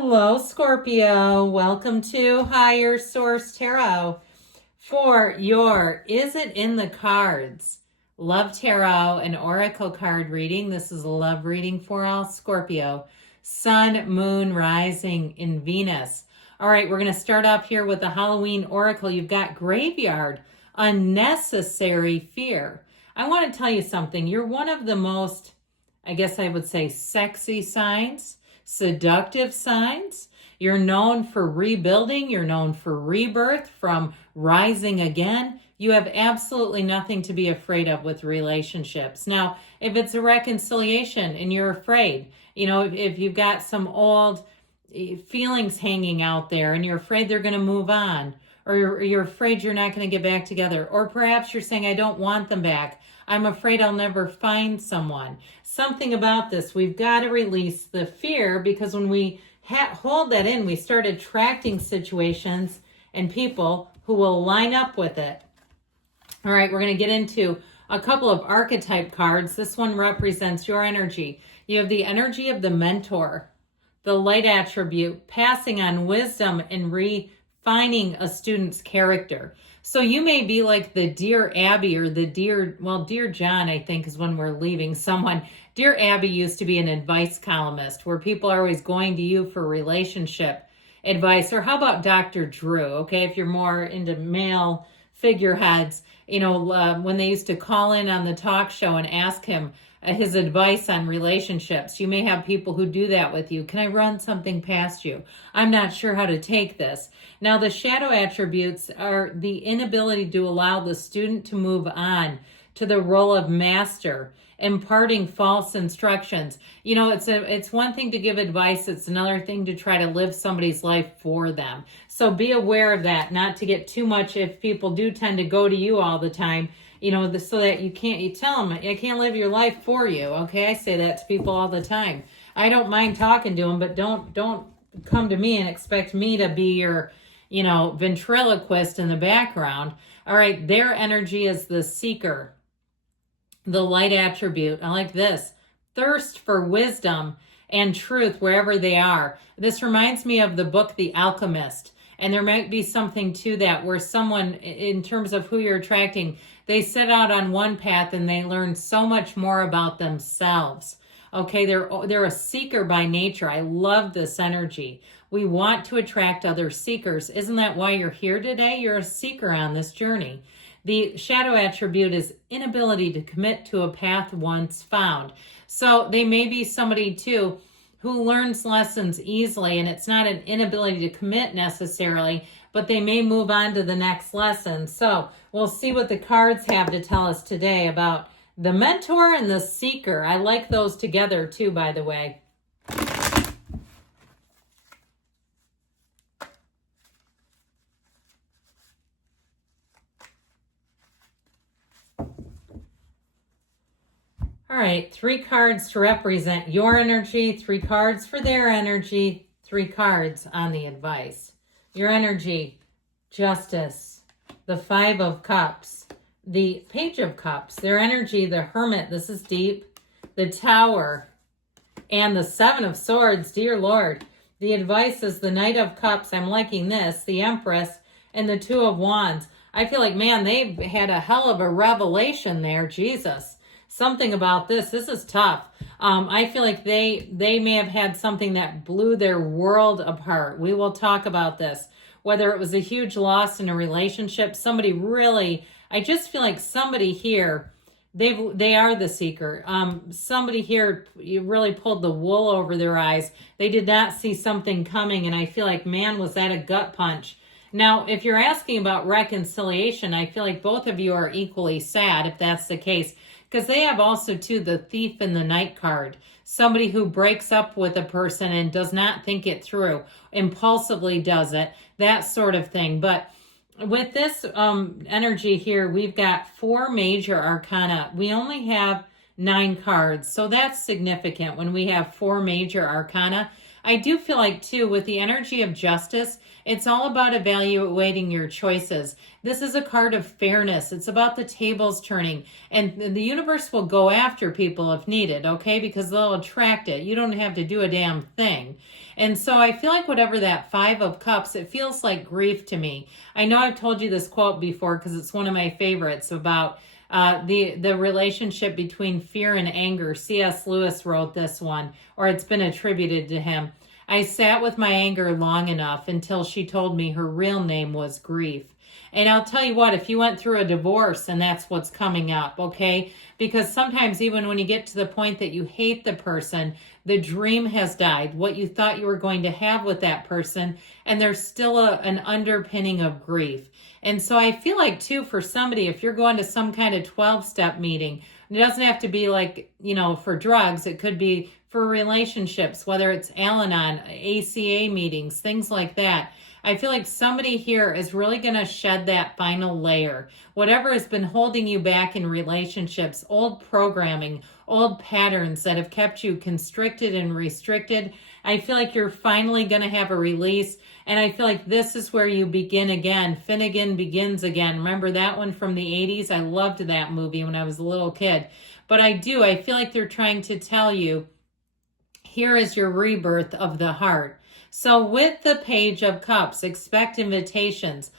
Hello, Scorpio. Welcome to Higher Source Tarot for your Is It in the Cards? Love Tarot and Oracle card reading. This is a love reading for all Scorpio. Sun, Moon, Rising in Venus. All right, we're going to start off here with the Halloween Oracle. You've got Graveyard, Unnecessary Fear. I want to tell you something. You're one of the most, I guess I would say, sexy signs. Seductive signs. You're known for rebuilding. You're known for rebirth, from rising again. You have absolutely nothing to be afraid of with relationships. Now, if it's a reconciliation and you're afraid, if you've got some old feelings hanging out there and you're afraid they're going to move on, or you're afraid you're not going to get back together, or perhaps you're saying, I don't want them back. I'm afraid I'll never find someone. Something about this, we've got to release the fear, because when we hold that in, we start attracting situations and people who will line up with it. All right, we're going to get into a couple of archetype cards. This one represents your energy. You have the energy of the mentor, the light attribute, passing on wisdom and refining a student's character. So you may be like the Dear Abby or the Dear John, I think, is when we're leaving someone. Dear Abby used to be an advice columnist where people are always going to you for relationship advice. Or how about Dr. Drew? Okay, if you're more into male figureheads, when they used to call in on the talk show and ask him his advice on relationships. You may have people who do that with you. Can I run something past you? I'm not sure how to take this. Now, the shadow attributes are the inability to allow the student to move on to the role of master, imparting false instructions. It's one thing to give advice. It's another thing to try to live somebody's life for them. So be aware of that, not to get too much if people do tend to go to you all the time, so that you tell them, I can't live your life for you. Okay, I say that to people all the time. I don't mind talking to them, but don't come to me and expect me to be your, ventriloquist in the background. All right, their energy is the seeker, the light attribute. I like this. Thirst for wisdom and truth wherever they are. This reminds me of the book, The Alchemist. And there might be something to that where someone, in terms of who you're attracting, they set out on one path and they learn so much more about themselves. Okay, they're a seeker by nature. I love this energy. We want to attract other seekers. Isn't that why you're here today? You're a seeker on this journey. The shadow attribute is inability to commit to a path once found. So they may be somebody too who learns lessons easily, and it's not an inability to commit necessarily, but they may move on to the next lesson. So we'll see what the cards have to tell us today about the mentor and the seeker. I like those together too, by the way. All right, 3 cards to represent your energy, 3 cards for their energy, 3 cards on the advice. Your energy, Justice, the 5 of Cups, the Page of Cups. Their energy, the Hermit, this is deep, the Tower, and the 7 of Swords. Dear Lord, the advice is the Knight of Cups. I'm liking this, the Empress, and the 2 of Wands. I feel like, man, they've had a hell of a revelation there, Jesus. Something about this is tough. I feel like they may have had something that blew their world apart. We will talk about this. Whether it was a huge loss in a relationship, somebody really, I just feel like somebody here, they are the seeker. Somebody here, you really pulled the wool over their eyes. They did not see something coming, and I feel like, man, was that a gut punch. Now, if you're asking about reconciliation, I feel like both of you are equally sad if that's the case. Because they have also, too, the Thief in the Night card. Somebody who breaks up with a person and does not think it through, impulsively does it, that sort of thing. But with this energy here, we've got 4 major arcana. We only have 9 cards, so that's significant when we have 4 major arcana. I do feel like, too, with the energy of justice, it's all about evaluating your choices. This is a card of fairness. It's about the tables turning, and the universe will go after people if needed, okay? Because they'll attract it. You don't have to do a damn thing. And so I feel like whatever that Five of Cups, it feels like grief to me. I know I've told you this quote before because it's one of my favorites about the relationship between fear and anger. C.S. Lewis wrote this one, or it's been attributed to him. I sat with my anger long enough until she told me her real name was grief. And I'll tell you what, if you went through a divorce and that's what's coming up, okay? Because sometimes even when you get to the point that you hate the person, the dream has died, what you thought you were going to have with that person, and there's still an underpinning of grief. And so I feel like, too, for somebody, if you're going to some kind of 12-step meeting, it doesn't have to be like, for drugs. It could be for relationships, whether it's Al-Anon, ACA meetings, things like that. I feel like somebody here is really going to shed that final layer. Whatever has been holding you back in relationships, old programming, old patterns that have kept you constricted and restricted, I feel like you're finally going to have a release. And I feel like this is where you begin again. Finnegan Begins Again. Remember that one from the 80s? I loved that movie when I was a little kid. But I feel like they're trying to tell you, here is your rebirth of the heart. So with the Page of Cups, expect invitations,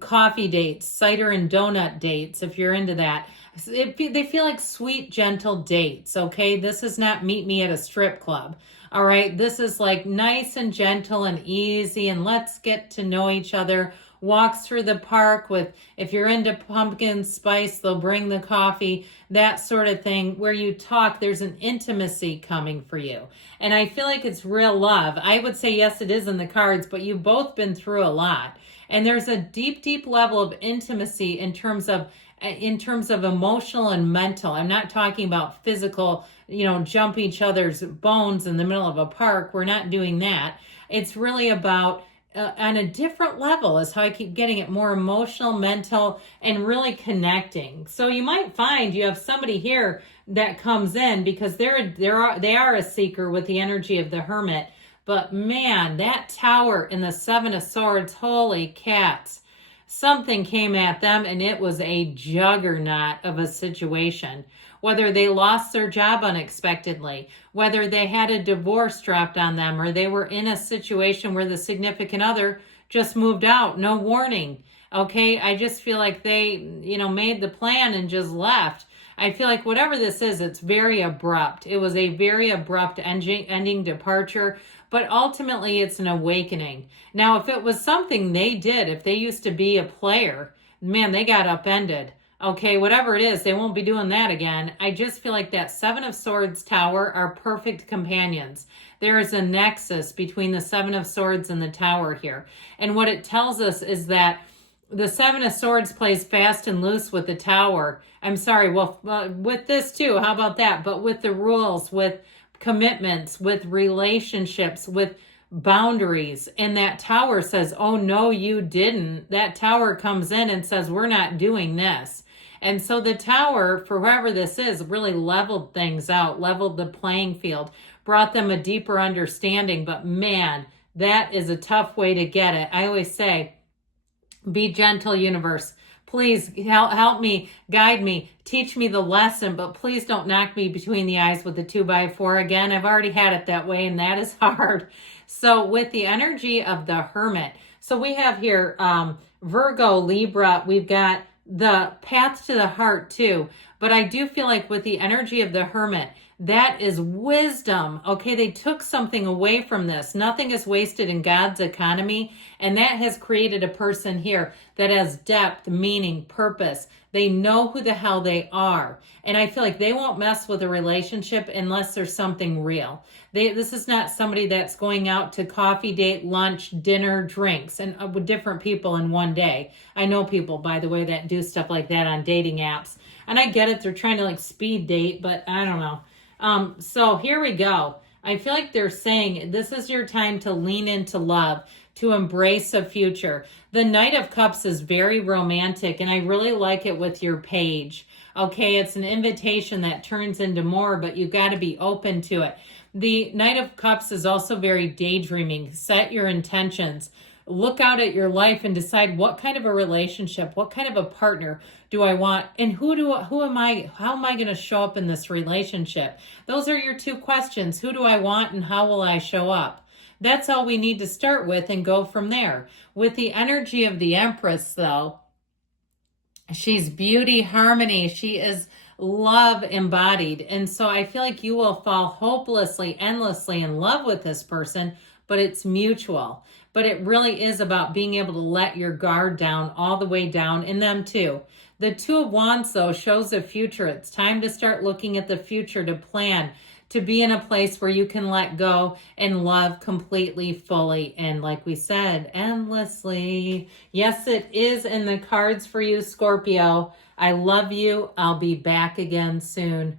coffee dates, cider and donut dates, if you're into that. They feel like sweet, gentle dates, okay? This is not meet me at a strip club, all right? This is like nice and gentle and easy, and let's get to know each other. Walks through the park with, if you're into pumpkin spice, they'll bring the coffee, that sort of thing, where you talk, there's an intimacy coming for you. And I feel like it's real love. I would say, yes, it is in the cards, but you've both been through a lot. And there's a deep, deep level of intimacy in terms of emotional and mental. I'm not talking about physical, jump each other's bones in the middle of a park. We're not doing that. It's really about on a different level is how I keep getting it, more emotional, mental, and really connecting. So you might find you have somebody here that comes in because they are a seeker with the energy of the Hermit. But man, that Tower and the Seven of Swords, holy cats. Something came at them and it was a juggernaut of a situation. Whether they lost their job unexpectedly, whether they had a divorce dropped on them, or they were in a situation where the significant other just moved out, no warning. Okay, I just feel like they, made the plan and just left. I feel like whatever this is, it's very abrupt. It was a very abrupt ending departure, but ultimately it's an awakening. Now, if it was something they did, if they used to be a player, man, they got upended. Okay, whatever it is, they won't be doing that again. I just feel like that Seven of Swords Tower are perfect companions. There is a nexus between the Seven of Swords and the Tower here. And what it tells us is that the Seven of Swords plays fast and loose with the Tower. I'm sorry, well, with this too, how about that? But with the rules, with commitments, with relationships, with boundaries. And that Tower says, oh, no, you didn't. That Tower comes in and says, we're not doing this. And so the Tower, for whoever this is, really leveled things out, leveled the playing field, brought them a deeper understanding. But man, that is a tough way to get it. I always say, be gentle, universe. Please help me, guide me, teach me the lesson, but please don't knock me between the eyes with the 2x4 again. I've already had it that way, and that is hard. So with the energy of the Hermit, so we have here Virgo, Libra, we've got the path to the heart too. But I do feel like with the energy of the Hermit, that is wisdom. Okay, they took something away from this. Nothing is wasted in God's economy. And that has created a person here that has depth, meaning, purpose. They know who the hell they are. And I feel like they won't mess with a relationship unless there's something real. This is not somebody that's going out to coffee date, lunch, dinner, drinks, and with different people in one day. I know people, by the way, that do stuff like that on dating apps. And I get it. They're trying to speed date, but I don't know. So here we go. I feel like they're saying this is your time to lean into love, to embrace a future. The Knight of Cups is very romantic, and I really like it with your page. Okay, it's an invitation that turns into more, but you've got to be open to it. The Knight of Cups is also very daydreaming. Set your intentions. Look out at your life and decide what kind of a relationship, what kind of a partner do I want, and how am I going to show up in this relationship? Those are your two questions. Who do I want and how will I show up? That's all we need to start with and go from there. With the energy of the Empress, though, she's beauty, harmony. She is love embodied. And so I feel like you will fall hopelessly, endlessly in love with this person, but it's mutual. But it really is about being able to let your guard down all the way down in them too. The Two of Wands, though, shows the future. It's time to start looking at the future, to plan, to be in a place where you can let go and love completely, fully, and like we said, endlessly. Yes, it is in the cards for you, Scorpio. I love you. I'll be back again soon.